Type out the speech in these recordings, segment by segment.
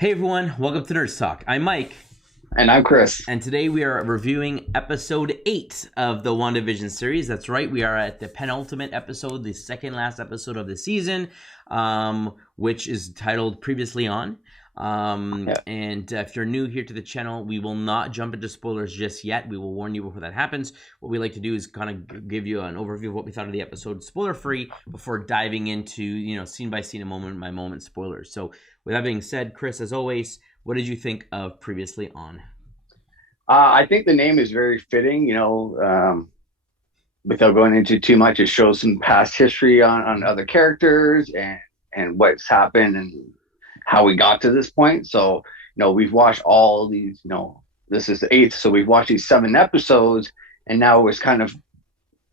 Hey everyone, welcome to Nerd Talk. I'm Mike. And I'm Chris. And today we are reviewing episode 8 of the Wandavision series. That's right, we are at the penultimate episode, the second last episode of the season, which is titled Previously On. And if you're new here to the channel, we will not jump into spoilers just yet. We will warn you before that happens. What we like to do is kind of give you an overview of what we thought of the episode, spoiler free, before diving into, scene by scene and moment by moment spoilers. So with that being said, Chris, as always, what did you think of Previously On? I think the name is very fitting, without going into too much. It shows some past history on other characters and what's happened and how we got to this point. So, we've watched all these, this is the 8th. So we've watched these 7 episodes, and now it's kind of,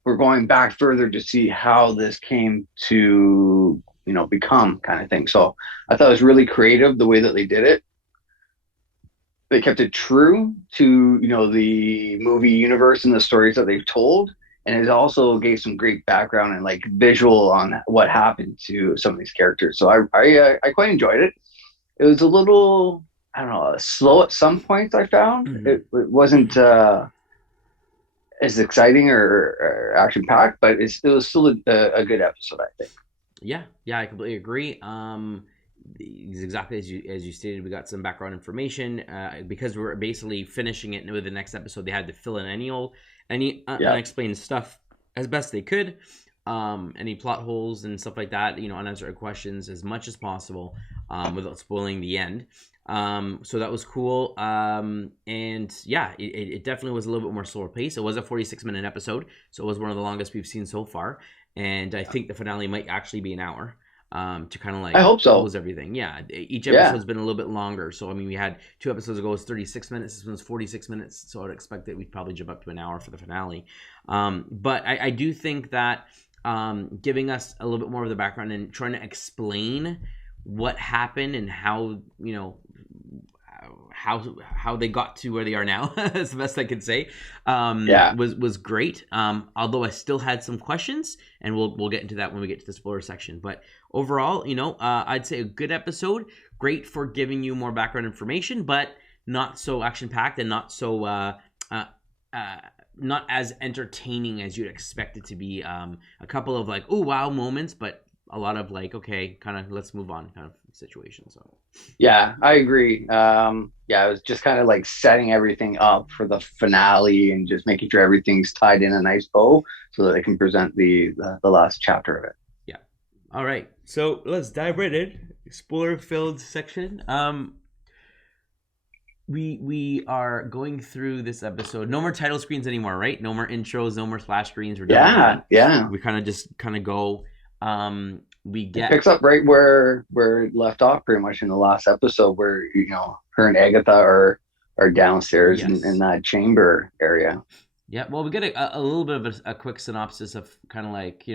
we're going back further to see how this came to, become kind of thing. So I thought it was really creative the way that they did it. They kept it true to, the movie universe and the stories that they've told. And it also gave some great background and like visual on what happened to some of these characters. So I quite enjoyed it. It was a little, I don't know, slow at some points. I found it wasn't as exciting or action packed, but it was still a good episode, I think. Yeah, I completely agree. Exactly as you stated, we got some background information because we're basically finishing it with the next episode. They had to fill in any unexplained stuff as best they could, any plot holes and stuff like that, unanswered questions as much as possible, without spoiling the end. So that was cool. And yeah, it definitely was a little bit more slower pace. It was a 46-minute episode, so it was one of the longest we've seen so far. And I think the finale might actually be an hour. To kind of like, I hope so, close everything. Yeah, each episode's been a little bit longer. So I mean, we had 2 episodes ago, it was 36 minutes. This one's 46 minutes. So I'd expect that we'd probably jump up to an hour for the finale. But I do think that giving us a little bit more of the background and trying to explain what happened and how how they got to where they are now is the best I could say. Was great. Although I still had some questions, and we'll get into that when we get to the spoiler section. But overall, I'd say a good episode. Great for giving you more background information, but not so action packed and not so not as entertaining as you'd expect it to be. A couple of like, ooh, wow moments, but a lot of like, okay, kind of let's move on kind of situation. So yeah, I agree. It was just kind of like setting everything up for the finale and just making sure everything's tied in a nice bow so that they can present the last chapter of it. Yeah. All right. So let's dive right in. Spoiler filled section. We are going through this episode. No more title screens anymore, right? No more intros, no more splash screens. We're done. Yeah. We kind of go. It picks up right where it left off pretty much in the last episode, where her and Agatha are downstairs in that chamber area. Yeah, well, we get a little bit of a quick synopsis of kind of like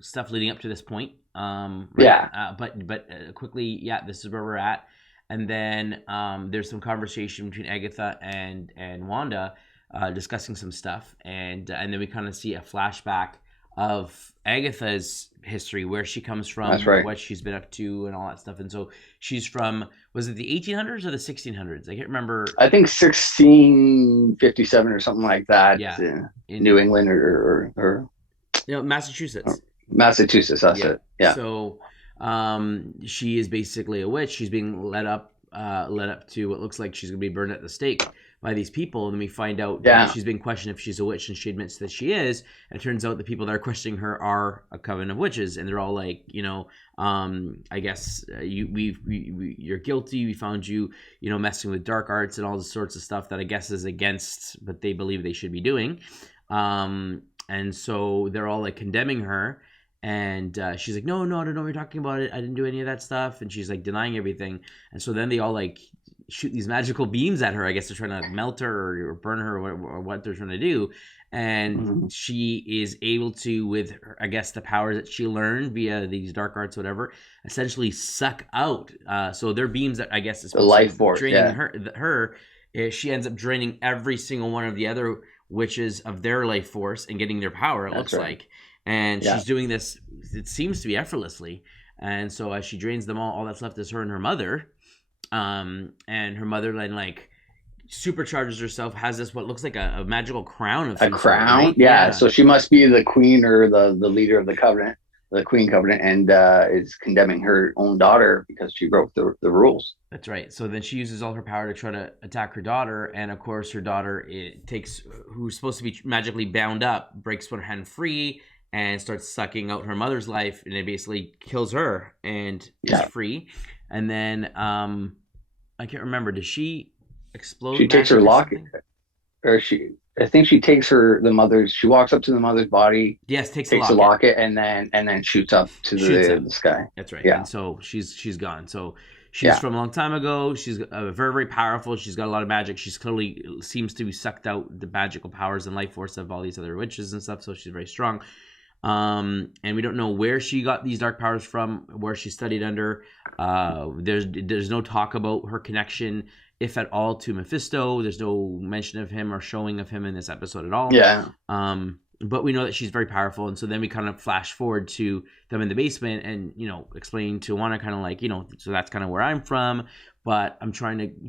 stuff leading up to this point. Right? Yeah. But quickly, this is where we're at, and then there's some conversation between Agatha and Wanda, discussing some stuff, and then we kind of see a flashback of Agatha's history, where she comes from. That's right. What she's been up to and all that stuff. And so she's from, was it the 1800s or the 1600s? I can't remember. I think 1657 or something like that. Yeah. In New England or Massachusetts. Massachusetts, that's it. Yeah. So she is basically a witch. She's being led up to what looks like she's going to be burned at the stake by these people, and then we find out that she's being questioned if she's a witch, and she admits that she is, and it turns out the people that are questioning her are a coven of witches, and they're all like, I guess you're guilty, we found you messing with dark arts and all this sorts of stuff that I guess is against what they believe they should be doing, and so they're all like condemning her. And she's like, no, I don't know what you're talking about. I didn't do any of that stuff. And she's like denying everything. And so then they all like shoot these magical beams at her. I guess they're trying to melt her or burn her or what they're trying to do. And she is able to, with her, I guess the powers that she learned via these dark arts, whatever, essentially suck out. So their beams that I guess is the life force draining her. She ends up draining every single one of the other witches of their life force and getting their power. It looks like. And she's doing this, it seems to be effortlessly. And so as she drains them all that's left is her and her mother. And her mother then like supercharges herself, has this what looks like a magical crown of A some sort, crown, right? yeah. So she must be the queen or the leader of the covenant, the queen covenant, and is condemning her own daughter because she broke the rules. That's right. So then she uses all her power to try to attack her daughter, and of course her daughter who's supposed to be magically bound up, breaks one hand free and starts sucking out her mother's life, and it basically kills her and is free. And then I can't remember. Does she explode? She takes her locket, or I think she takes she walks up to the mother's body. Yes, takes the locket and then shoots up to the sky. That's right. Yeah. And so she's gone. So she's from a long time ago. She's very, very powerful. She's got a lot of magic. She's clearly seems to be sucked out the magical powers and life force of all these other witches and stuff. So she's very strong. And we don't know where she got these dark powers from, where she studied under. There's no talk about her connection, if at all, to Mephisto. There's no mention of him or showing of him in this episode at all. Yeah. But we know that she's very powerful, and so then we kind of flash forward to them in the basement, and explain to Wanda kind of like, so that's kind of where I'm from, but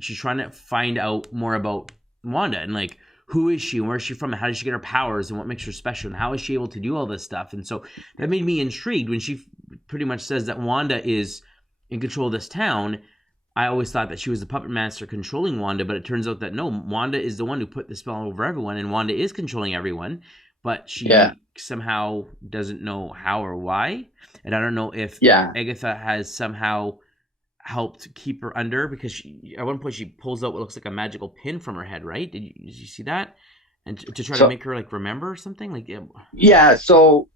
she's trying to find out more about Wanda and like, who is she and where is she from and how does she get her powers and what makes her special and how is she able to do all this stuff. And so that made me intrigued when she pretty much says that Wanda is in control of this town. I always thought that she was the puppet master controlling Wanda, but it turns out that no, Wanda is the one who put the spell over everyone, and Wanda is controlling everyone, but she somehow doesn't know how or why. And I don't know if Agatha has somehow helped keep her under, because at one point she pulls out what looks like a magical pin from her head, right? Did you see that? And to try to make her like remember or something like. Yeah. So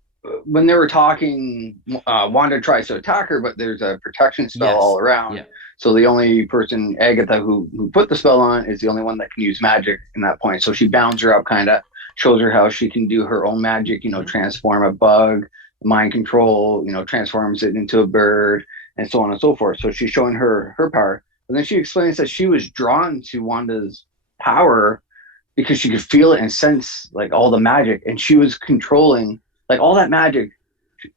when they were talking, Wanda tries to attack her, but there's a protection spell all around. Yeah. So the only person, Agatha, who put the spell on is the only one that can use magic in that point. So she bounds her up, kind of shows her how she can do her own magic, transform a bug, mind control, transforms it into a bird, and so on and so forth. So she's showing her power. And then she explains that she was drawn to Wanda's power because she could feel it and sense like all the magic. And she was controlling, like, all that magic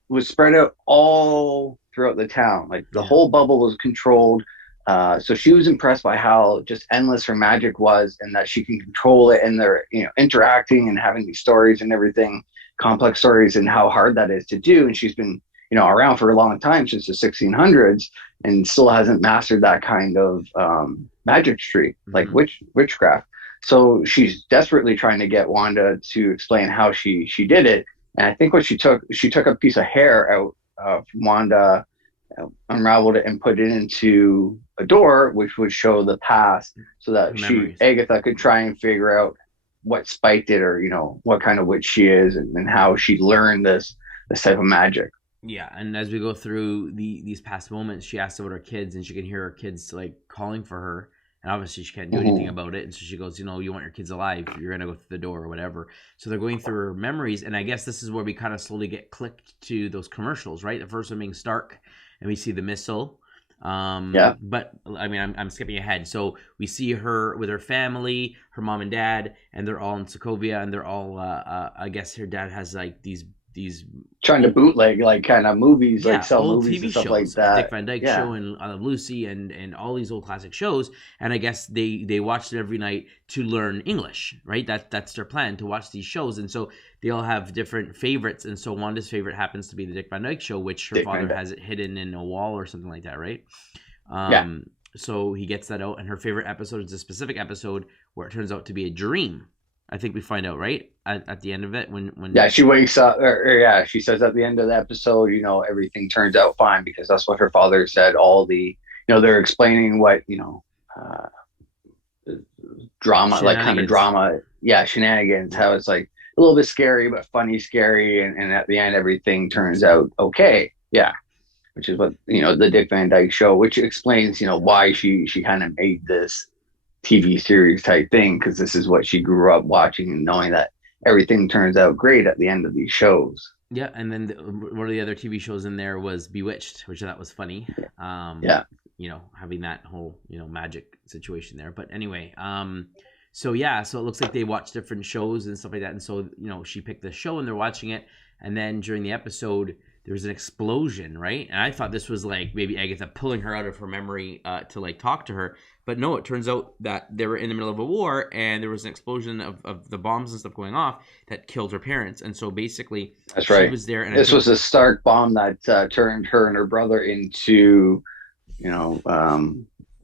was spread out all throughout the town. Like the whole bubble was controlled. So she was impressed by how just endless her magic was, and that she can control it, and they're interacting and having these stories and everything, complex stories, and how hard that is to do. And she's been around for a long time, since the 1600s, and still hasn't mastered that kind of magicry, like witchcraft. So she's desperately trying to get Wanda to explain how she did it. And I think what she took a piece of hair out from Wanda, unraveled it and put it into a door, which would show the past, so that Agatha could try and figure out what spiked it, or what kind of witch she is, and how she learned this type of magic. Yeah, and as we go through these past moments, she asks about her kids, and she can hear her kids like calling for her, and obviously she can't do anything about it. And so she goes, you want your kids alive, you're gonna go through the door or whatever. So they're going through her memories, and I guess this is where we kind of slowly get clicked to those commercials, right? The first one being Stark, and we see the missile. But I mean, I'm skipping ahead. So we see her with her family, her mom and dad, and they're all in Sokovia, and they're all I guess her dad has like these trying to bootleg like kind of movies, like sell old movies TV and stuff shows, like that. Dick Van Dyke Show and Lucy and all these old classic shows. And I guess they watched it every night to learn English, right? That's their plan, to watch these shows. And so they all have different favorites. And so Wanda's favorite happens to be the Dick Van Dyke Show, which her father has it hidden in a wall or something like that, right? So he gets that out, and her favorite episode is a specific episode where it turns out to be a dream. I think we find out, right, at the end of it, when she wakes up, or she says at the end of the episode, everything turns out fine, because that's what her father said. All the they're explaining what drama, like kind of drama, shenanigans, how it's like a little bit scary but funny scary, and at the end everything turns out okay, which is what the Dick Van Dyke Show, which explains why she kind of made this TV series type thing, because this is what she grew up watching, and knowing that everything turns out great at the end of these shows. Yeah, and then one of the other TV shows in there was Bewitched, which I thought was funny. Having that whole magic situation there. But anyway, so it looks like they watch different shows and stuff like that, and so she picked the show and they're watching it, and then during the episode, there was an explosion, right? And I thought this was like maybe Agatha pulling her out of her memory to like talk to her. But no, it turns out that they were in the middle of a war and there was an explosion of the bombs and stuff going off that killed her parents. And so basically, That's right. She was there. And this was a Stark bomb that turned her and her brother into,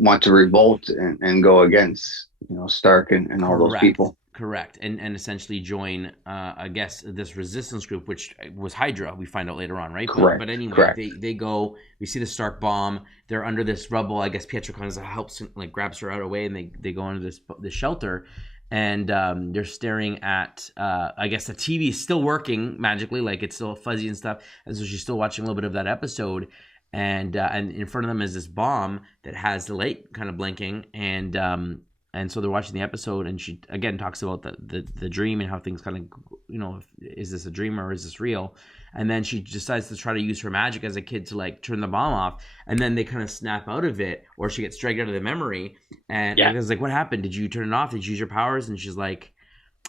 want to revolt and go against, Stark and all those people. Correct. And essentially join, I guess, this resistance group, which was Hydra, we find out later on, right? Correct. But anyway, Correct. They go, we see the Stark bomb, they're under this rubble. I guess Pietro kind of helps, like grabs her out of the way, and they go into this shelter, and they're staring at, I guess the TV is still working magically, like it's still fuzzy and stuff, and so she's still watching a little bit of that episode, and in front of them is this bomb that has the light kind of blinking, and so they're watching the episode, and she again talks about the dream and how things kind of, is this a dream or is this real? And then she decides to try to use her magic as a kid to like turn the bomb off, and then they kind of snap out of it, or she gets dragged out of the memory. And I was like, "What happened? Did you turn it off? Did you use your powers?" And she's like,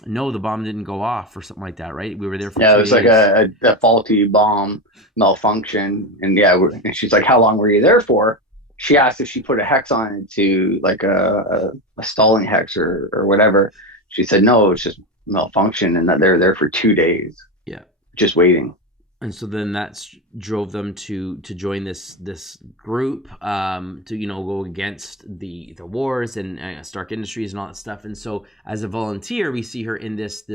"No, the bomb didn't go off," or something like that, right? We were there for 2 days. It was like a faulty bomb malfunction, and and she's like, "How long were you there for?" She asked if she put a hex on it to like a stalling hex or whatever. She said no, it was just malfunction, and that they're there for 2 days. Yeah, just waiting. And so then that drove them to join this group to go against the wars and Stark Industries and all that stuff. And so as a volunteer, we see her in this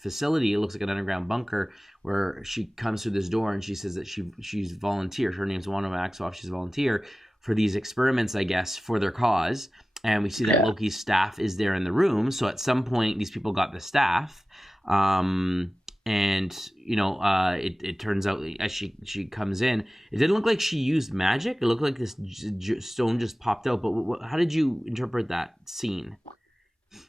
facility. It looks like an underground bunker where she comes through this door and she says that she's volunteer. Her name's Wanda Maximoff. She's a volunteer for these experiments, I guess, for their cause. And we see that Loki's staff is there in the room. So at some point, these people got the staff. And it turns out as she comes in, it didn't look like she used magic. It looked like this stone just popped out. But how did you interpret that scene?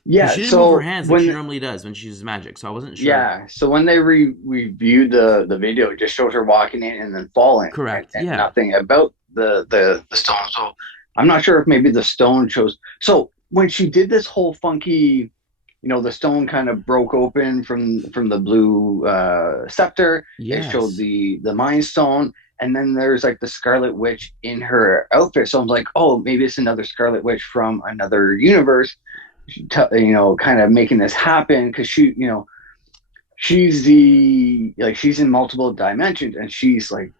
Yeah, she didn't move her hands like she normally does when she uses magic. So I wasn't sure. Yeah, so when they reviewed the video, it just showed her walking in and then falling. Correct. And nothing about the stone. So I'm not sure if maybe the stone chose. So when she did this whole funky, the stone kind of broke open from the blue scepter. Yes. It showed the Mind Stone, and then there's like the Scarlet Witch in her outfit. So I'm like, oh, maybe it's another Scarlet Witch from another universe, kind of making this happen, because she's she's in multiple dimensions, and she's like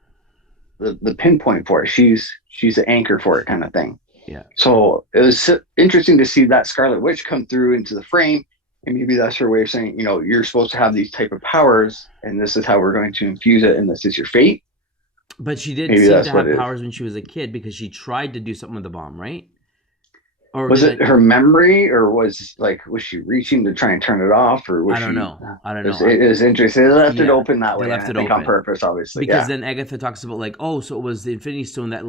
the pinpoint for it. She's the anchor for it, kind of thing. Yeah. So it was interesting to see that Scarlet Witch come through into the frame, and maybe that's her way of saying, you're supposed to have these type of powers, and this is how we're going to infuse it, and this is your fate. But she did seem to have powers when she was a kid, because she tried to do something with the bomb, right? Or was it her memory, or was she reaching to try and turn it off, or was I don't know. It was interesting. They left it open that way. They left it open on purpose, obviously. Because then Agatha talks about so it was the Infinity Stone that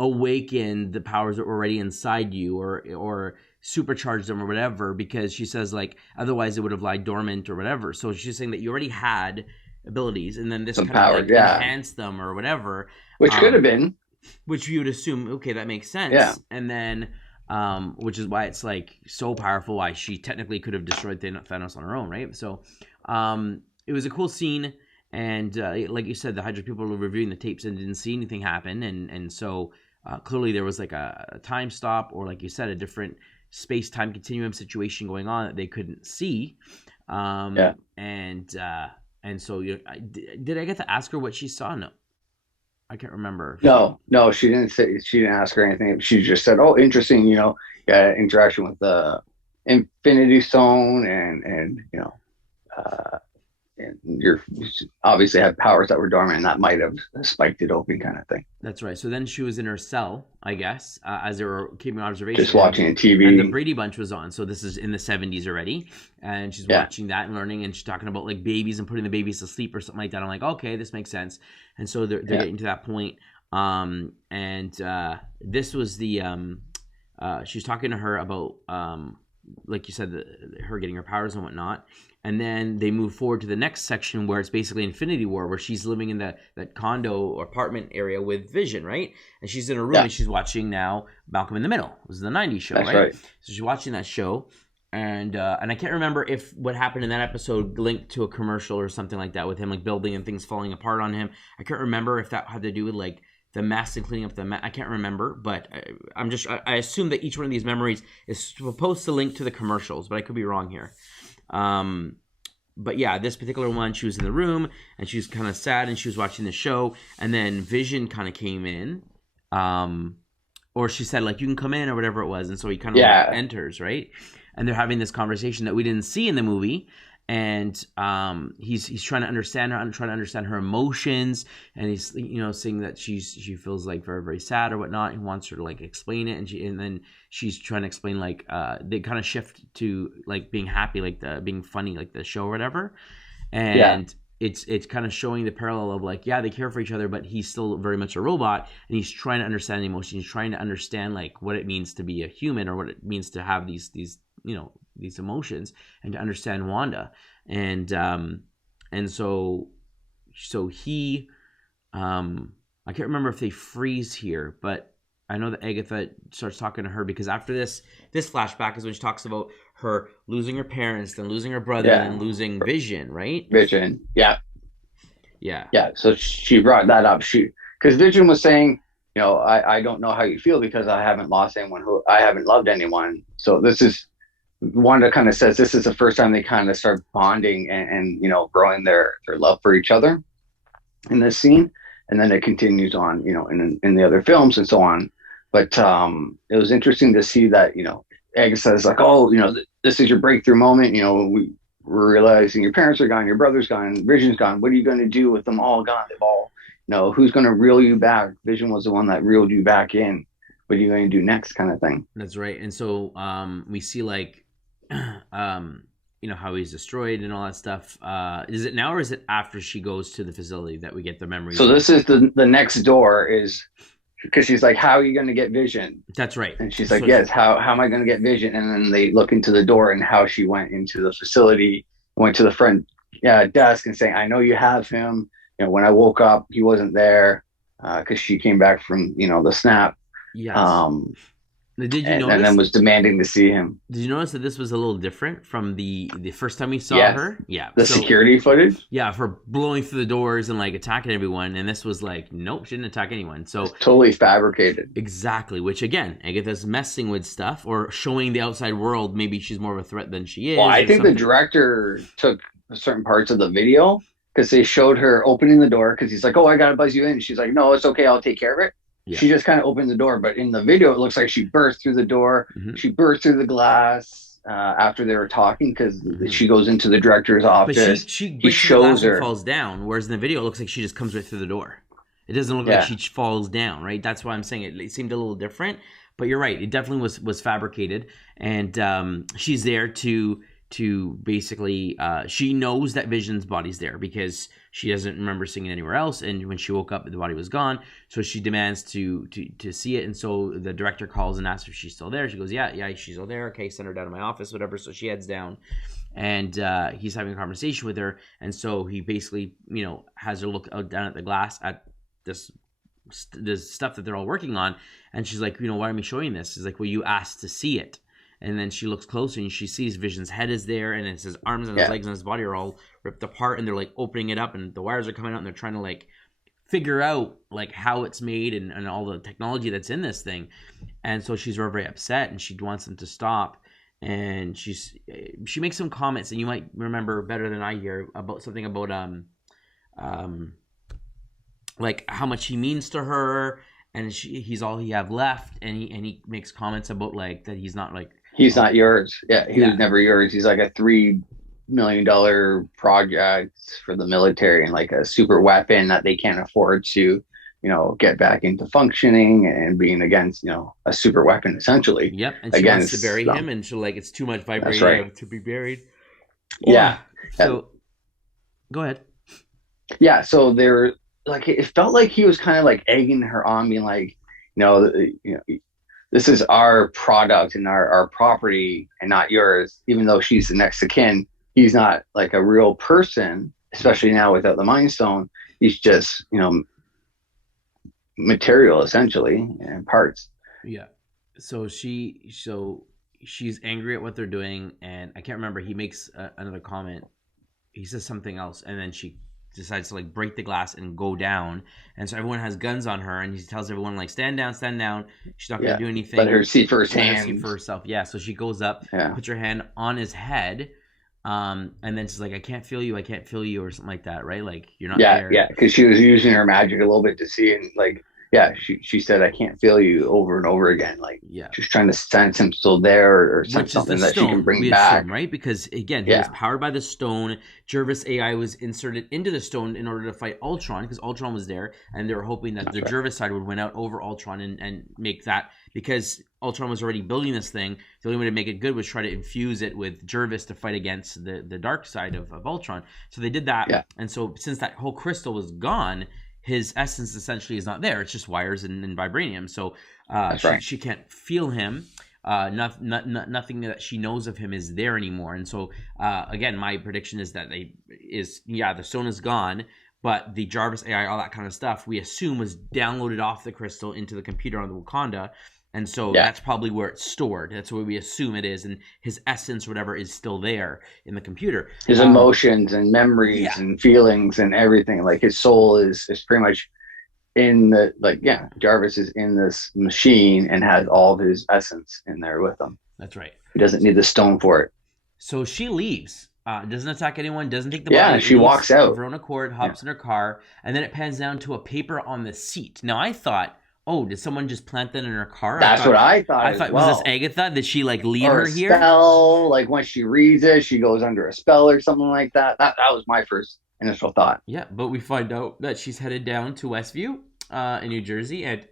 awakened the powers that were already inside you, or supercharged them or whatever, because she says otherwise it would have lied dormant or whatever. So she's saying that you already had abilities, and then this enhanced them or whatever. Which could have been. Which you would assume, okay, that makes sense. Yeah. And then which is why it's so powerful, why she technically could have destroyed Thanos on her own, right? So it was a cool scene, and like you said, the Hydra people were reviewing the tapes and didn't see anything happen, and so clearly there was a time stop, or like you said, a different space-time continuum situation going on that they couldn't see. And so did I get to ask her what she saw? No, I can't remember. No, she didn't say. She didn't ask her anything. She just said, "Oh, interesting. Interaction with the Infinity Stone, and you obviously had powers that were dormant, and that might have spiked it open, kind of thing." That's right. So then she was in her cell, I guess, as they were keeping observation, just watching TV, and the Brady Bunch was on. So this is in the 70s already, and she's watching that and learning, and she's talking about babies and putting the babies to sleep or something like that. I'm like, okay, this makes sense. And so they're getting to that point. This was the she's talking to her about like you said, her getting her powers and whatnot. And then they move forward to the next section where it's basically Infinity War, where she's living in that condo or apartment area with Vision, right? And she's in a room and she's watching now Malcolm in the Middle. This is the 90s show, right? So she's watching that show. and I can't remember if what happened in that episode linked to a commercial or something like that with him like building and things falling apart on him. I can't remember if that had to do with like the mess and cleaning up the mess. I can't remember, but I assume that each one of these memories is supposed to link to the commercials, but I could be wrong here. But yeah, this particular one, she was in the room and she was kind of sad and she was watching the show, and then Vision kind of came in, or she said like you can come in or whatever it was, and so he kind of like enters, right? And they're having this conversation that we didn't see in the movie, and he's trying to understand her, trying to understand her emotions, and he's saying that she feels like very very sad or whatnot. He wants her to like explain it, and then she's trying to explain like they kind of shift to like being happy, like the being funny, like the show or whatever, and. It's kind of showing the parallel of like, yeah, they care for each other, but he's still very much a robot, and he's trying to understand the emotion. He's trying to understand like what it means to be a human, or what it means to have these emotions, and to understand Wanda. And so he I can't remember if they freeze here, but I know that Agatha starts talking to her, because after this flashback is when she talks about her losing her parents, then losing her brother, and losing Vision, right? Vision, yeah. Yeah. So she brought that up. Because Vision was saying, I don't know how you feel because I haven't lost anyone, who I haven't loved anyone. So this is Wanda kind of says this is the first time they kind of start bonding and growing their love for each other in this scene, and then it continues on, in the other films and so on. But it was interesting to see that, Egg says like, oh, this is your breakthrough moment. We're realizing your parents are gone, your brother's gone, Vision's gone. What are you going to do with them all gone? They've all, who's going to reel you back? Vision was the one that reeled you back in. What are you going to do next, kind of thing? That's right. And so we see like, how he's destroyed and all that stuff. Is it now or is it after she goes to the facility that we get the memories? So this is the next door is. Because she's like, how are you going to get Vision? That's right. And she's like, yes, how am I going to get Vision? And then they look into the door and how she went into the facility, went to the front desk and saying, I know you have him. When I woke up, he wasn't there because she came back from, the snap. Yes. Did you notice? And then was demanding to see him. Did you notice that this was a little different from the first time we saw her? Yeah. The security footage? Yeah, for blowing through the doors and like attacking everyone. And this was like, nope, she didn't attack anyone. So it's totally fabricated. Exactly. Which again, Agatha's messing with stuff or showing the outside world maybe she's more of a threat than she is. Well, I think the director took certain parts of the video because they showed her opening the door because he's like, oh, I got to buzz you in. She's like, no, it's okay. I'll take care of it. Yeah. She just kind of opened the door, but in the video, it looks like she burst through the door. Mm-hmm. She burst through the glass after they were talking because she goes into the director's office. But she shows her and falls down, whereas in the video, it looks like she just comes right through the door. It doesn't look like she falls down, right? That's why I'm saying it seemed a little different. But you're right; it definitely was fabricated, and she's there to basically she knows that Vision's body's there because she doesn't remember seeing it anywhere else, and when she woke up the body was gone, so she demands to see it. And so the director calls and asks if she's still there. She goes, yeah, she's still there. Okay, send her down to my office, whatever. So she heads down, and he's having a conversation with her, and so he basically has her look out down at the glass at this stuff that they're all working on, and she's like, why am I showing this? She's like, well, you asked to see it. And then she looks closer and she sees Vision's head is there, and it's his arms and his legs and his body are all ripped apart, and they're like opening it up and the wires are coming out and they're trying to like figure out like how it's made and all the technology that's in this thing. And so she's very, very upset and she wants them to stop. And she makes some comments, and you might remember better than I hear about something about like how much he means to her, and he's all he have left, and he makes comments about like that he's not like. He's not yours. Yeah, he was never yours. He's like a $3 million project for the military and like a super weapon that they can't afford to, get back into functioning and being against, a super weapon essentially. Yep, and she wants to bury him, and she's like, it's too much vibranium to be buried. Yeah. So, go ahead. Yeah, so they're like, it felt like he was kind of like egging her on, being like, this is our product and our property and not yours, even though she's the next of kin. He's not like a real person, especially now without the Mind Stone. He's just, material essentially and parts. Yeah. So she's angry at what they're doing, and I can't remember. He makes another comment. He says something else, and then she decides to like break the glass and go down, and so everyone has guns on her, and he tells everyone like stand down, stand down. She's not going to do anything. Let her see Let her see firsthand. for herself. Yeah, so she goes up, puts her hand on his head, and then she's like, I can't feel you, or something like that, right? Like you're not there. Yeah, because she was using her magic a little bit to see, and like she said, I can't feel you over and over again. Like she's trying to sense him still there, or something that she can bring back, assume, right? Because again, he was powered by the stone. Jervis AI was inserted into the stone in order to fight Ultron, because Ultron was there, and they were hoping that the Jervis side would win out over Ultron and make that, because Ultron was already building this thing. The only way to make it good was try to infuse it with Jervis to fight against the dark side of Ultron. So they did that, and so since that whole crystal was gone, his essence essentially is not there. It's just wires and vibranium. So she can't feel him. Nothing that she knows of him is there anymore. And so again, my prediction is that the stone is gone, but the Jarvis AI, all that kind of stuff, we assume was downloaded off the crystal into the computer on the Wakanda. And so that's probably where it's stored. That's where we assume it is. And his essence, whatever, is still there in the computer. His emotions and memories and feelings and everything. Like his soul is pretty much in the, Jarvis is in this machine and has all of his essence in there with him. That's right. He doesn't need the stone for it. So she leaves. Doesn't attack anyone, doesn't take the body. She walks out. Of her own accord, hops in her car, and then it pans down to a paper on the seat. Now I thought, oh, did someone just plant that in her car? That's what I thought. I thought, was this Agatha? Did she like leave her here? Spell, like when she reads it, she goes under a spell or something like that. That was my first initial thought. Yeah, but we find out that she's headed down to Westview in New Jersey, and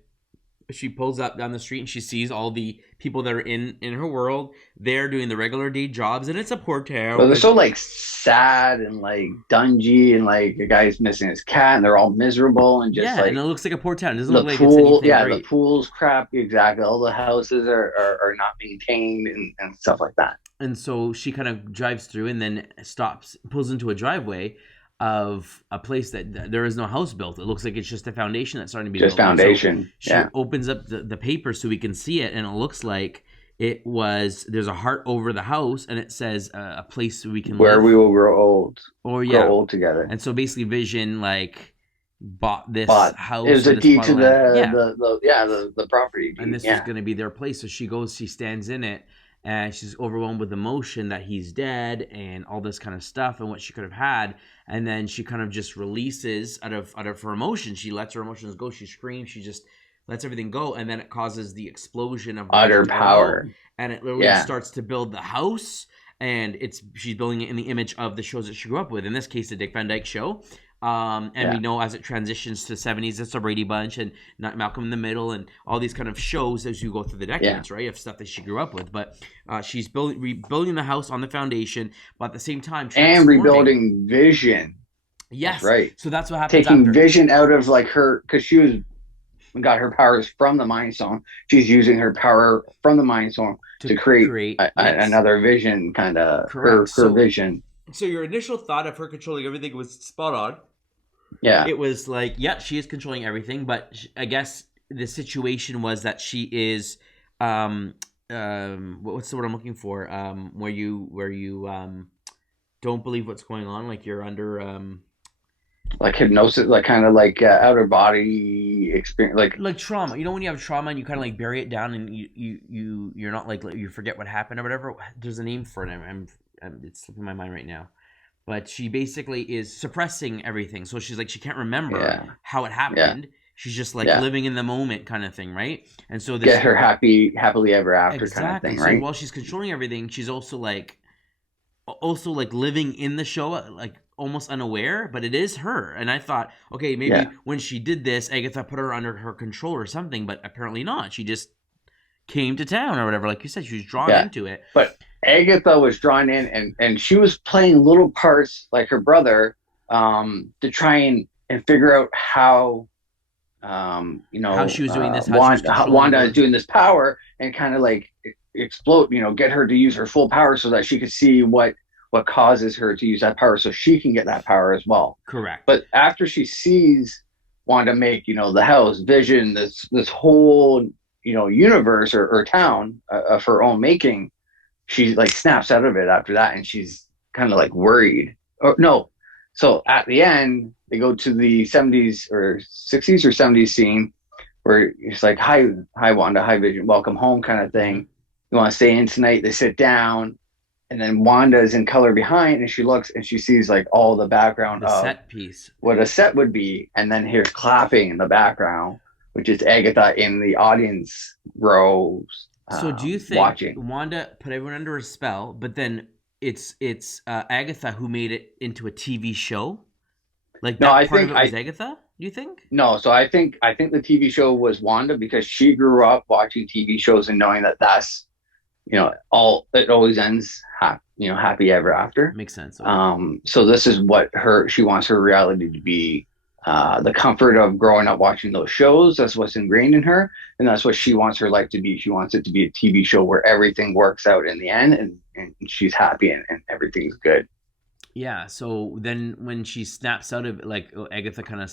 she pulls up down the street and she sees all the people that are in her world. They're doing the regular day jobs, and it's a poor town. Well, they're so like sad and like dungy, and like a guy's missing his cat, and they're all miserable and just and it looks like a poor town. It doesn't the look like pool, it's anything great. The pool's crap. Exactly. All the houses are not maintained and stuff like that. And so she kind of drives through and then pulls into a driveway of a place that there is no house built. It looks like it's just a foundation that's starting to be just built. Foundation. So she opens up the paper so we can see it, and it looks like there's a heart over the house, and it says a place we can where live. We will grow old. Grow old together. And so basically Vision bought this house. It was a deed to the property deed. And this was going to be their place. So she stands in it, and she's overwhelmed with emotion that he's dead and all this kind of stuff and what she could have had. And then she kind of just releases out of her emotions. She lets her emotions go. She screams. She just lets everything go. And then it causes the explosion of utter power. And it literally starts to build the house. And she's building it in the image of the shows that she grew up with. In this case, the Dick Van Dyke Show. We know as it transitions to the 70s, it's a Brady Bunch and Malcolm in the Middle and all these kind of shows as you go through the decades, right, of stuff that she grew up with. But she's rebuilding the house on the foundation, but at the same time and rebuilding Vision. Yes, right. So that's what happens. Taking Vision out of like her, because she got her powers from the Mind Stone. She's using her power from the Mind Stone to create another Vision, kind of her vision. So your initial thought of her controlling everything was spot on. Yeah. It was like, she is controlling everything, but I guess the situation was that she is, what's the word I'm looking for? Where you don't believe what's going on, like you're under, like hypnosis, like kind of like outer body experience, like trauma. You know when you have trauma and you kind of like bury it down and you're not like you forget what happened or whatever. There's a name for it. It's slipping my mind right now, but she basically is suppressing everything. So she's like, she can't remember how it happened. Yeah. She's just like living in the moment kind of thing, right? And so this, get her happily ever after kind of thing, right? So while she's controlling everything, she's also like living in the show, like almost unaware, but it is her. And I thought, okay, maybe when she did this, Agatha put her under her control or something, but apparently not. She just came to town or whatever. Like you said, she was drawn into it. But Agatha was drawn in, and she was playing little parts like her brother to try and figure out how how she was doing this, Wanda is doing this power, and kind of like explode, get her to use her full power so that she could see what causes her to use that power so she can get that power as well. Correct. But after she sees Wanda make the house, Vision, this whole universe or town of her own making, she like snaps out of it after that, and she's kind of like worried. Or no, so at the end they go to the 70s or 60s or 70s scene where it's like, hi Wanda, hi Vision, welcome home kind of Mm-hmm. thing. You want to stay in tonight? They sit down, and then Wanda is in color behind, and she looks and she sees like all the background The of set piece. what a set would be, and then here's clapping in the background, which is Agatha in the audience rows So do you think watching. Wanda put everyone under a spell, but then it's Agatha who made it into a TV show? Like No, that I part of think it was Agatha? Do you think? no. So I think the TV show was Wanda because she grew up watching TV shows and knowing that that's all it always ends happy ever after. Makes sense. Okay. So this is what she wants her reality to be. The comfort of growing up watching those shows, that's what's ingrained in her, and that's what she wants her life to be. She wants it to be a TV show where everything works out in the end, and she's happy and everything's good. Yeah, so then when she snaps out of it, like Agatha kind of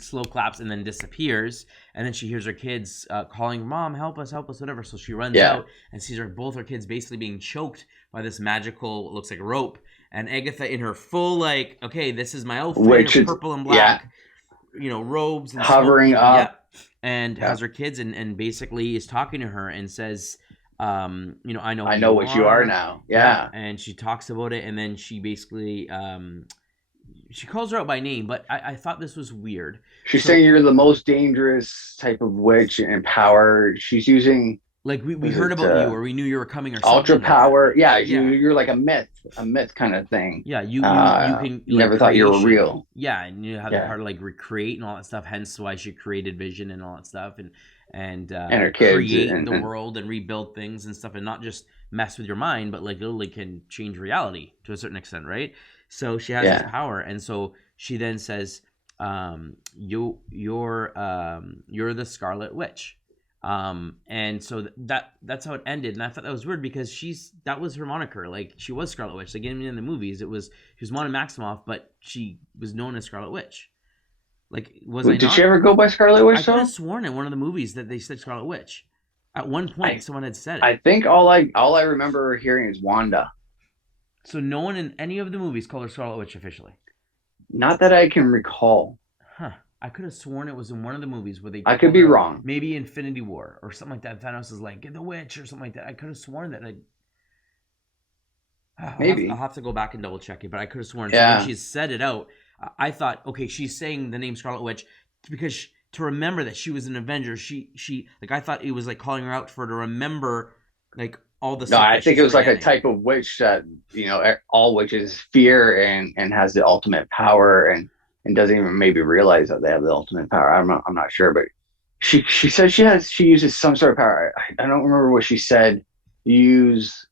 slow claps and then disappears, and then she hears her kids calling, "Mom, help us, whatever." So she runs Yeah, out and sees both her kids basically being choked by this magical, looks like rope, and Agatha in her full like, okay, this is my outfit, which her is purple and yeah, black, robes and hovering smoking, up. yep, and Yeah, has her kids and basically is talking to her and says, I know who I know you what you are are. now. Yeah, Yeah, and she talks about it, and then she basically she calls her out by name, but I thought this was weird. she's So saying you're the most dangerous type of witch and power. She's using, like we was heard it about you, or we knew you were coming, or ultra something like that. power? Yeah, Yeah, you're like a myth kind of thing. yeah, you can like Never thought you were creation. real. Yeah, and you have the Yeah, power to like recreate and all that stuff. Hence why she created Vision and all that stuff, and and her kids create and, the and world and rebuild things and stuff, and not just mess with your mind, but like literally can change reality to a certain extent, right? So she has this yeah. power, and so she then says, you're the Scarlet Witch." And so that's how it ended, and I thought that was weird because that was her moniker. Like she was Scarlet Witch. Like in the movies, she was Mona Maximoff, but she was known as Scarlet Witch. Like was I Did she not? ever go by Scarlet I Witch could have though? sworn in one of the movies that they said Scarlet Witch. At one point, I someone had said it. I think all I remember hearing is Wanda. So no one in any of the movies called her Scarlet Witch officially. Not that I can recall. Huh. I could have sworn it was in one of the movies where they I could called be her wrong. maybe Infinity War or something like that. Thanos is like, "Get the witch" or something like that. I could have sworn that. I'll Maybe. have to go back and double check it, but I could have sworn. So when Yeah. she said it out, I thought, okay, she's saying the name Scarlet Witch because to remember that she was an Avenger. She like I thought it was like calling her out for her to remember like all the No, stuff I that think she's it was like a forgetting. type of witch that all witches fear and has the ultimate power and doesn't even maybe realize that they have the ultimate power. I'm not sure, but she said she uses some sort of power. I don't remember what she said. Use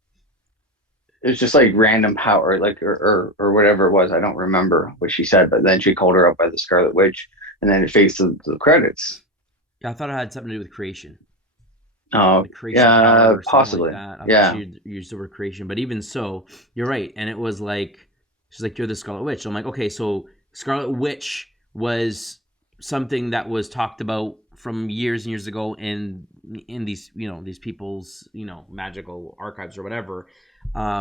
It's just like random power, like or whatever it was. I don't remember what she said, but then she called her up by the Scarlet Witch, and then it faced the credits. Yeah, I thought it had something to do with creation. Oh, The creation yeah, power or something like possibly. that. I thought Yeah, she used the word creation, but even so, you're right. And it was like she's like, "You're the Scarlet Witch." I'm like, okay, so Scarlet Witch was something that was talked about from years and years ago in these these people's magical archives or whatever.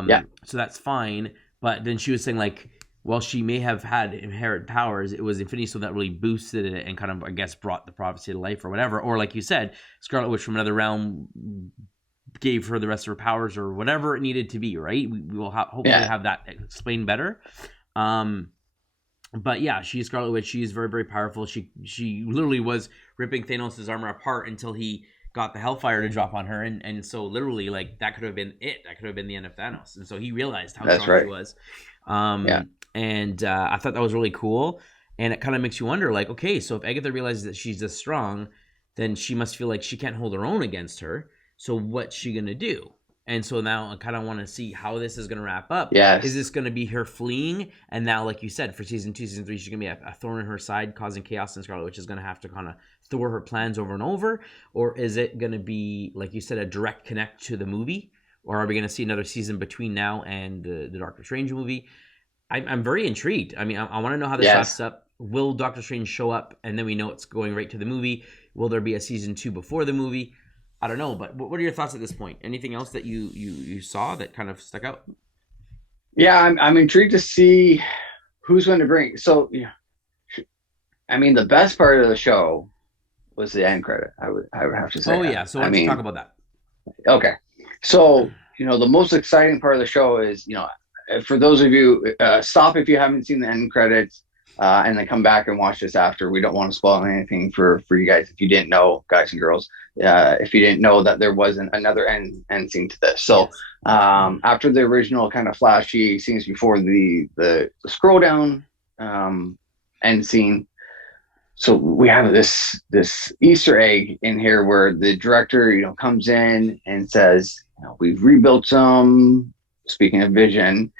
yeah, So that's fine. But then she was saying like, well, she may have had inherent powers. It was Infinity, so that really boosted it and kind of, I guess, brought the prophecy to life or whatever. Or like you said, Scarlet Witch from another realm gave her the rest of her powers or whatever it needed to be. Right? We will hopefully yeah. have that explained better. But yeah, she's Scarlet Witch. She's very, very powerful. She literally was ripping Thanos' armor apart until he got the Hellfire to drop on her, and so literally like that could have been it. That could have been the end of Thanos, and so he realized how That's strong she right. was. Yeah, And I thought that was really cool, and it kind of makes you wonder, like, okay, so if Agatha realizes that she's this strong, then she must feel like she can't hold her own against her. So what's she gonna do? And so now I kind of want to see how this is going to wrap up. Is yes, this going to be her fleeing? And now, like you said, for season 2, season 3, she's going to be a thorn in her side, causing chaos in Scarlet Witch is going to have to kind of thwart her plans over and over. Or is it going to be, like you said, a direct connect to the movie? Or are we going to see another season between now and the Doctor Strange movie? I'm very intrigued. I mean, I want to know how this yes. wraps up. Will Doctor Strange show up and then we know it's going right to the movie? Will there be a season 2 before the movie? I don't know, but what are your thoughts at this point? Anything else that you saw that kind of stuck out? Yeah, I'm intrigued to see who's going to bring. So, yeah, I mean, the best part of the show was the end credit. I would have to say. Oh yeah, so why I don't you talk mean, about that? okay. So, the most exciting part of the show is, for those of you, stop if you haven't seen the end credits, and then come back and watch this after. We don't want to spoil anything for you guys if you didn't know, guys and girls, if you didn't know that there wasn't another end scene to this. So, Yes. after the original kind of flashy scenes before the scroll down end scene, so we have this Easter egg in here where the director, comes in and says, we've rebuilt some. Speaking of vision,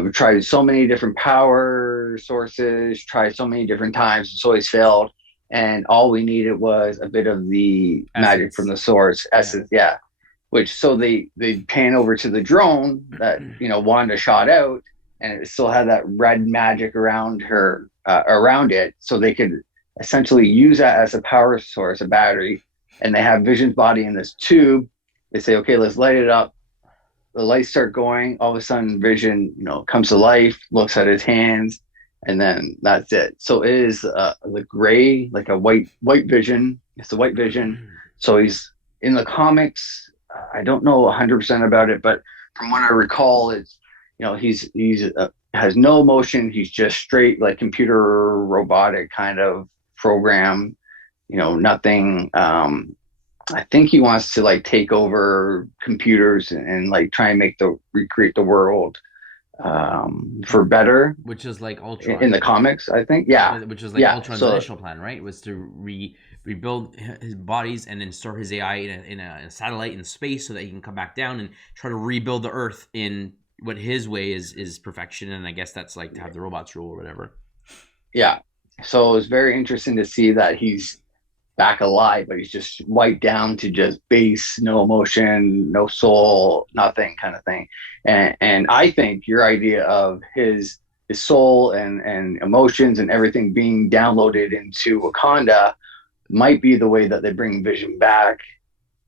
we've tried so many different power sources, tried so many different times, it's always failed, and all we needed was a bit of the magic from Essence. the source essence, yeah. Which so they pan over to the drone that Wanda shot out, and it still had that red magic around her around it, so they could essentially use that as a power source, a battery. And they have Vision's body in this tube. They say, okay, let's light it up. The lights start going. All of a sudden, Vision, comes to life, looks at his hands, and then that's it. So it is the gray, like a white Vision. It's the white Vision. So he's in the comics. I don't know 100% about it, but from what I recall, it's he's has no emotion. He's just straight like computer robotic kind of program, nothing. I think he wants to like take over computers and like try and recreate the world for better, which is like Ultron in the comics, I think. Yeah. Which is like Ultron's initial plan, right? Was to rebuild his bodies and then store his AI in a satellite in space so that he can come back down and try to rebuild the Earth in what his way is perfection. And I guess that's like to have the robots rule or whatever. Yeah. So it's very interesting to see that he's back alive, but he's just wiped down to just base, no emotion, no soul, nothing kind of thing. And I think your idea of his soul and emotions and everything being downloaded into Wakanda might be the way that they bring Vision back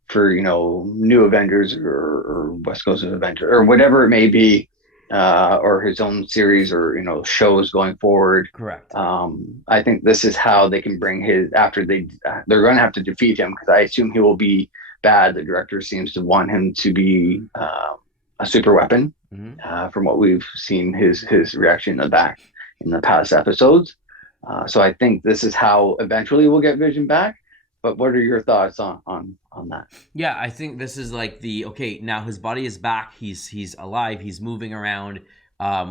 for New Avengers or West Coast Avenger or whatever it may be, or his own series or shows going forward. Correct. I think this is how they can bring his after they're going to have to defeat him, because I assume he will be bad. The director seems to want him to be a super weapon, from what we've seen his reaction in the past episodes. So I think this is how eventually we'll get Vision back. But what are your thoughts on that? Yeah, I think this is like okay, now his body is back. He's alive. He's moving around.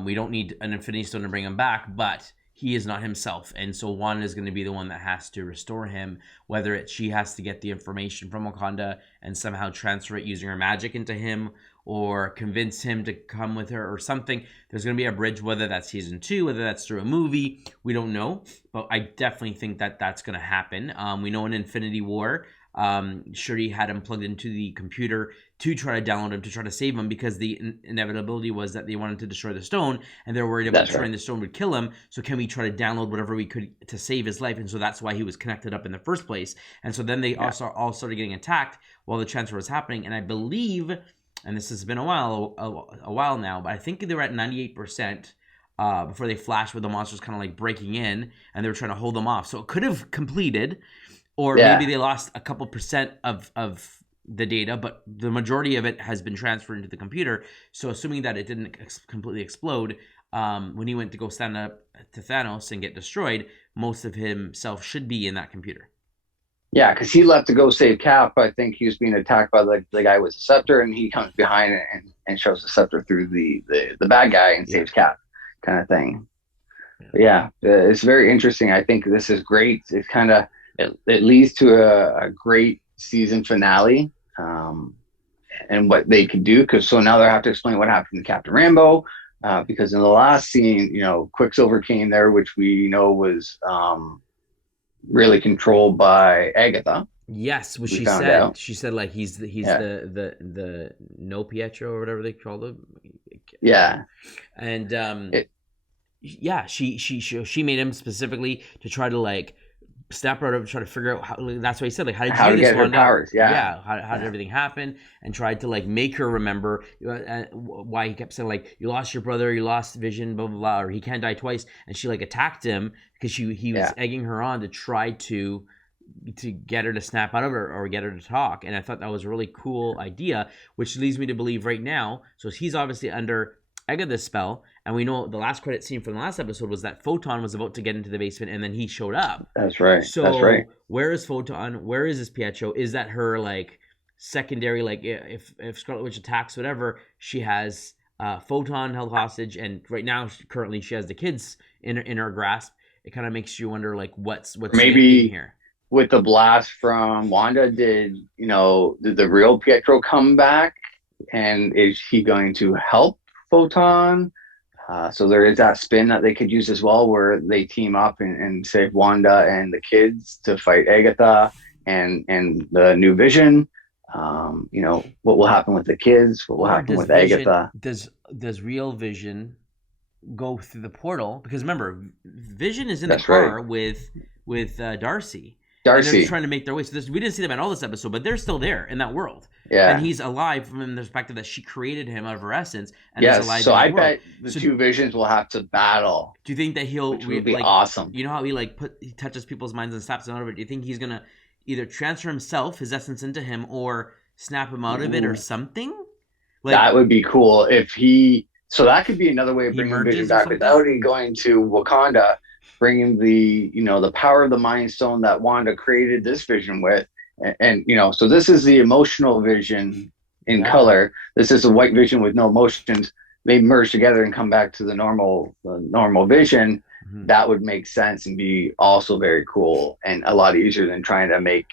We don't need an Infinity Stone to bring him back, but he is not himself. And so Wanda is going to be the one that has to restore him, whether it's she has to get the information from Wakanda and somehow transfer it using her magic into him, or convince him to come with her or something. There's going to be a bridge, whether that's season 2, whether that's through a movie. We don't know, but I definitely think that that's going to happen. We know in Infinity War, Shuri had him plugged into the computer to try to download him, to try to save him, because the inevitability was that they wanted to destroy the stone, and they're worried about destroying the stone would kill him. So can we try to download whatever we could to save his life? And so that's why he was connected up in the first place. And so then they also all started getting attacked while the transfer was happening. And I believe, and this has been a while now, but I think they were at 98%. Before they flashed with the monsters kind of like breaking in, and they were trying to hold them off. So it could have completed, or maybe they lost a couple percent of the data, but the majority of it has been transferred into the computer. So assuming that it didn't completely explode, when he went to go stand up to Thanos and get destroyed, most of himself should be in that computer. Yeah, because he left to go save Cap. I think he was being attacked by the guy with the scepter, and he comes behind and shows the scepter through the bad guy and saves Cap, kind of thing. Yeah, it's very interesting. I think this is great. It's kind of it leads to a great season finale, and what they could do. Because so now they have to explain what happened to Captain Rambeau, because in the last scene, Quicksilver came there, which we know was really controlled by Agatha. Yes, what she said. Out. She said like he's the no Pietro or whatever they called him. Yeah, and she made him specifically to try to like snap her out of, try to figure out how. That's what he said. Like, how did how you to do this, get her Wanda? powers. Yeah. Yeah. How did everything happen? And tried to like make her remember why he kept saying like, you lost your brother, you lost Vision, blah blah blah, or he can't die twice. And she like attacked him because he was egging her on to try to get her to snap out of her or get her to talk. And I thought that was a really cool idea, which leads me to believe right now. So he's obviously under Agatha's spell, and we know the last credit scene from the last episode was that Photon was about to get into the basement, and then he showed up. That's right. So that's right. Where is Photon? Where is this Pietro? Is that her like secondary? Like if Scarlet Witch attacks, whatever, she has Photon held hostage, and right now currently she has the kids in her grasp. It kind of makes you wonder like what's maybe here. With the blast from Wanda, did the real Pietro come back, and is he going to help Photon? So there is that spin that they could use as well, where they team up and save Wanda and the kids to fight Agatha and the new Vision. What will happen with the kids? What will happen with Agatha? Does real Vision go through the portal? Because remember, Vision is in the car with Darcy. And they're just trying to make their way. So we didn't see them at all this episode, but they're still there in that world. Yeah. And he's alive from the perspective that she created him out of her essence. And yes. He's alive so in I the bet world. the two Visions will have to battle. Do you think that which would be awesome? You know how he touches people's minds and snaps them out of it? Do you think he's going to either transfer himself, his essence into him, or snap him out of it or something? Like, that would be cool if he... So that could be another way of bringing Vision back without him going to Wakanda, bringing the power of the Mind Stone that Wanda created this Vision with, and so this is the emotional Vision in color. This is a white Vision with no emotions. They merge together and come back to the normal Vision. Mm-hmm. That would make sense and be also very cool and a lot easier than trying to make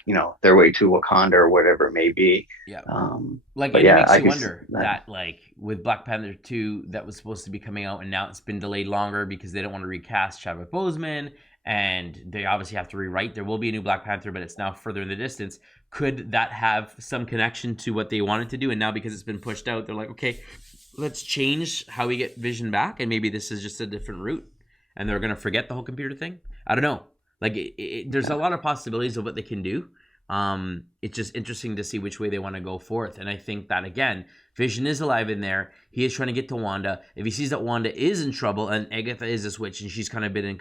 their way to Wakanda or whatever it may be. Yeah. It makes you wonder that like with Black Panther 2 that was supposed to be coming out and now it's been delayed longer because they don't want to recast Chadwick Boseman and they obviously have to rewrite. There will be a new Black Panther, but it's now further in the distance. Could that have some connection to what they wanted to do? And now because it's been pushed out, they're like, okay, let's change how we get Vision back, and maybe this is just a different route. And they're going to forget the whole computer thing? I don't know. Like, there's a lot of possibilities of what they can do. It's just interesting to see which way they want to go forth. And I think that, again, Vision is alive in there. He is trying to get to Wanda. If he sees that Wanda is in trouble and Agatha is a witch and she's kind of been,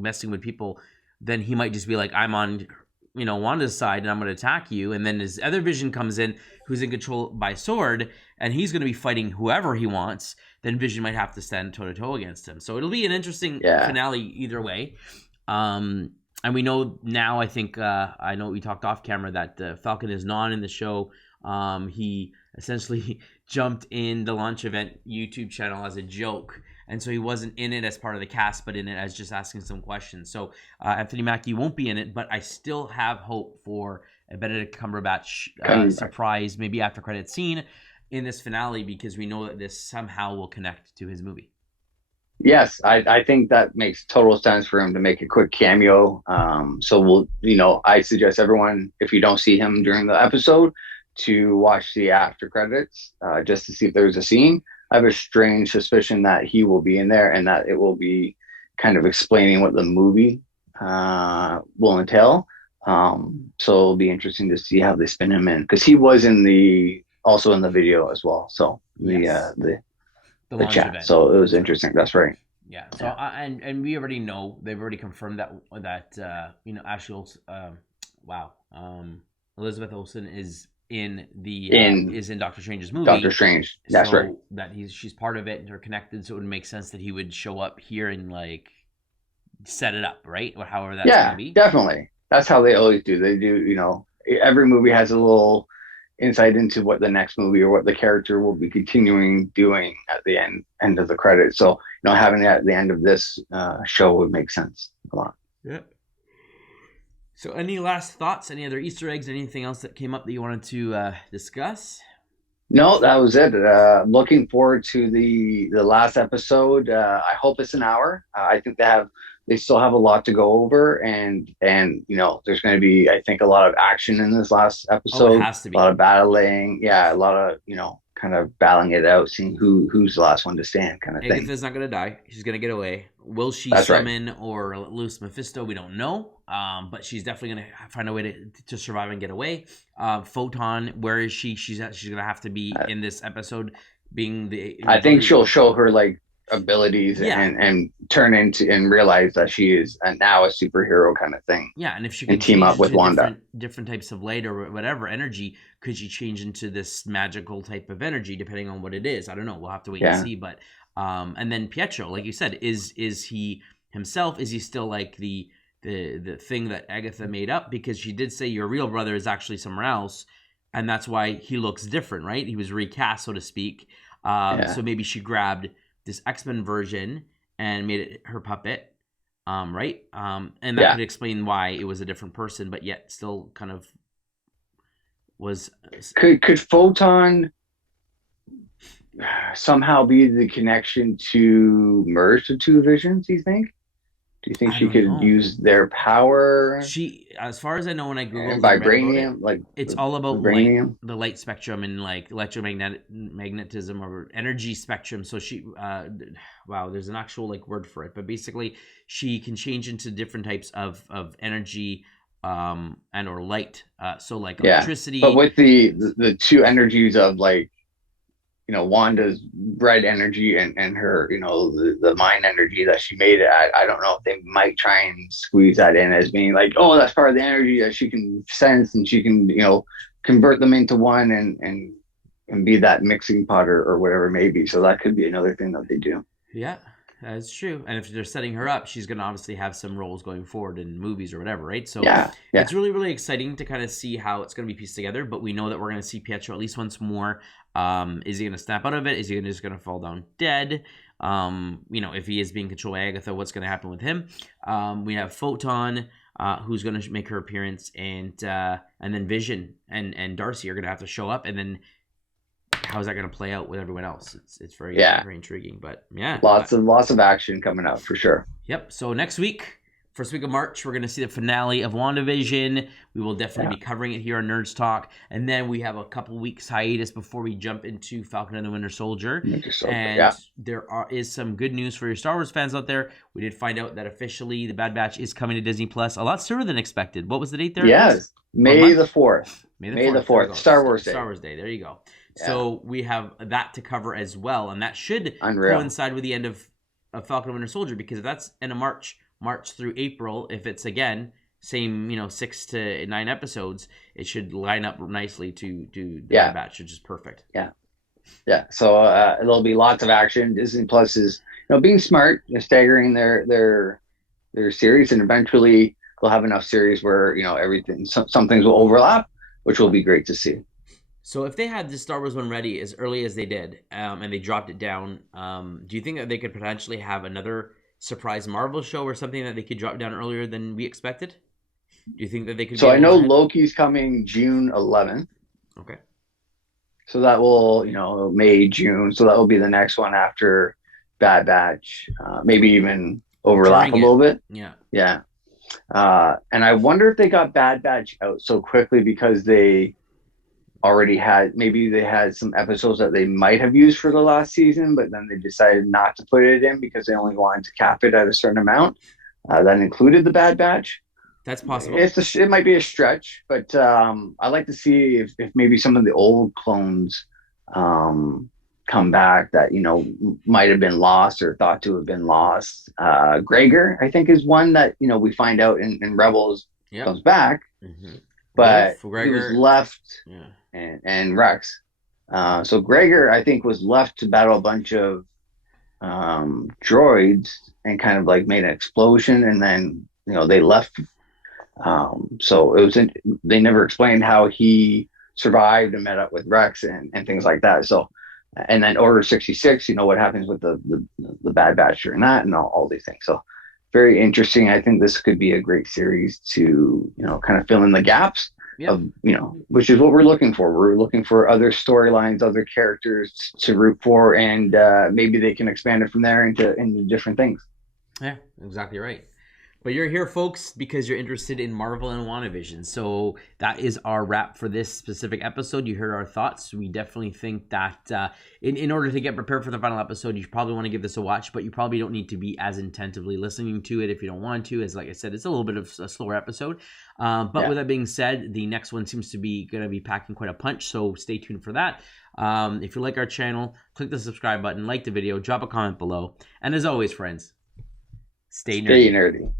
messing with people, then he might just be like, I'm on, Wanda's side and I'm going to attack you. And then his other Vision comes in who's in control by sword and he's going to be fighting whoever he wants. Then Vision might have to stand toe-to-toe against him. So it'll be an interesting finale either way. And we know now, I think, I know we talked off camera that Falcon is not in the show. He essentially jumped in the launch event YouTube channel as a joke. And so he wasn't in it as part of the cast, but in it as just asking some questions. So Anthony Mackie won't be in it, but I still have hope for a Benedict Cumberbatch surprise, maybe after credit scene in this finale, because we know that this somehow will connect to his movie. Yes, I think that makes total sense for him to make a quick cameo. So I suggest everyone, if you don't see him during the episode, to watch the after credits just to see if there's a scene. I have a strange suspicion that he will be in there and that it will be kind of explaining what the movie will entail. So it'll be interesting to see how they spin him in, because he was also in the video as well. So the chat. Event. So it was interesting. That's right. Yeah. So and we already know, they've already confirmed that Ashley Olsen, Elizabeth Olsen is in Doctor Strange's movie. Doctor Strange. That's right. That she's part of it and they're connected. So it would make sense that he would show up here and like set it up, right? Or however that's going to be. Definitely. That's how they always do. They do. Every movie has a little insight into what the next movie or what the character will be continuing doing at the end of the credits. So having that at the end of this show would make sense a lot. Yeah. So any last thoughts, any other Easter eggs, anything else that came up that you wanted to discuss? No, that was it. Looking forward to the last episode. I hope it's an hour. I think they have they still have a lot to go over, and there's going to be, I think, a lot of action in this last Oh, it episode, has to a lot be. of battling, yeah, a lot of kind of battling it out, seeing who's the last one to stand, kind of thing. Agatha's not gonna die. She's gonna get away. Will she That's right. summon or let loose Mephisto? We don't know. But she's definitely gonna find a way to survive and get away. Photon, where is she? She's gonna have to be in this episode, being the I think majority. she'll show her like abilities Yeah, and turn into and realize that she is now a superhero kind of thing, yeah, and if she and can team change up with into Wanda. different types of light or whatever energy, could she change into this magical type of energy? Depending on what it is, I don't know. We'll have to wait and Yeah, see. But and then Pietro, like you said, is he himself? Is he still like the thing that Agatha made up? Because she did say your real brother is actually somewhere else, and that's why he looks different, right? He was recast, so to speak. yeah, So maybe she grabbed this X-Men version and made it her puppet, right? And that yeah. could explain why it was a different person, but yet still kind of was. Could Photon somehow be the connection to merge the two visions? Do you think I she don't could know. use their power She, as far as I know, when I and googled and read about it, vibranium, like it's all about light, vibranium? the light spectrum, and like magnetism or energy spectrum. So she, wow, there's an actual like word for it, but basically she can change into different types of energy, and or light. So like Yeah, but electricity. with the two energies of like Wanda's red energy and her the mind energy that she made it. I don't know if they might try and squeeze that in as being like, oh, that's part of the energy that she can sense, and she can convert them into one and be that mixing pot or whatever it may be. So that could be another thing that they do. Yeah, that's true. And if they're setting her up, she's going to obviously have some roles going forward in movies or whatever, right? So Yeah, yeah, it's really, really exciting to kind of see how it's going to be pieced together. But we know that we're going to see Pietro at least once more. Is he going to snap out of it? Is he just going to fall down dead? If he is being controlled by Agatha, what's going to happen with him? We have Photon, who's going to make her appearance, and then Vision and Darcy are going to have to show up, and then how is that going to play out with everyone else? It's very, yeah. very intriguing. But yeah, Lots of action coming up for sure. yep. So next week, first week of March, we're going to see the finale of Wandavision. We will definitely Yeah, be covering it here on Nerds Talk. And then we have a couple weeks hiatus before we jump into Falcon and the Winter Soldier. And yeah. is some good news for your Star Wars fans out there. We did find out that officially the Bad Batch is coming to Disney Plus a lot sooner than expected. What was the date there? Yes, May the 4th. May the 4th. Star Wars Day. Star Wars Day. There you go. Yeah. So we have that to cover as well. And that should Unreal. coincide with the end of Falcon and Winter Soldier, because if that's end of March through April, if it's again same 6 to 9 episodes, it should line up nicely to do the Bad Batch, which is perfect. Yeah. So there'll be lots of action. Disney Plus is being smart, staggering their series, and eventually they'll have enough series where everything some things will overlap, which will be great to see. So if they had the Star Wars one ready as early as they did, and they dropped it down, do you think that they could potentially have another surprise Marvel show or something that they could drop down earlier than we expected? Do you think that they could? So I know Loki's coming June 11th. Okay. So that will May, June. So that will be the next one after Bad Batch. Maybe even overlap a little bit. Yeah. Yeah. And I wonder if they got Bad Batch out so quickly because they already had some episodes that they might have used for the last season, but then they decided not to put it in because they only wanted to cap it at a certain amount. That included the Bad Batch. That's possible. It might be a stretch, but I'd like to see if maybe some of the old clones come back that might have been lost or thought to have been lost. Gregor, I think, is one that we find out in Rebels comes back, but he was left. Yeah. And Rex. So Gregor, I think, was left to battle a bunch of droids and kind of like made an explosion, and then they left. So it was they never explained how he survived and met up with Rex and things like that. So, and then Order 66, what happens with the Bad Batch and that and all these things. So very interesting. I think this could be a great series to kind of fill in the gaps. Yep. Of which is what we're looking for. We're looking for other storylines, other characters to root for, and maybe they can expand it from there into different things. Yeah, exactly right. But you're here, folks, because you're interested in Marvel and WandaVision. So that is our wrap for this specific episode. You heard our thoughts. We definitely think that in order to get prepared for the final episode, you probably want to give this a watch, but you probably don't need to be as attentively listening to it if you don't want to. As like I said, it's a little bit of a slower episode. But with that being said, the next one seems to be going to be packing quite a punch, so stay tuned for that. If you like our channel, click the subscribe button, like the video, drop a comment below. And as always, friends, stay nerdy. Stay nerdy.